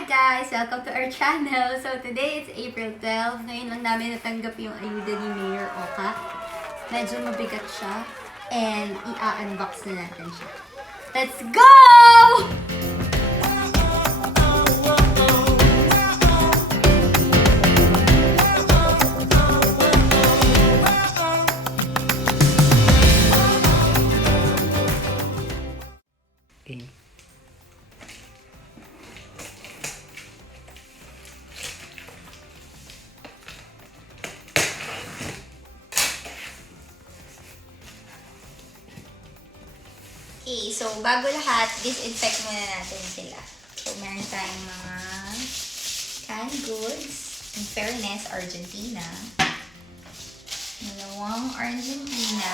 Hi guys! Welcome to our channel. So today it's April 12. Ngayon lang namin natanggap yung ayuda ni Mayor Oka. Medyo mabigat siya. And i-unbox na natin siya. Let's go! Okay. Okay, so bago lahat, disinfect muna natin sila. So meron tayong mga canned goods. In fairness, Argentina. Dalawang Argentina.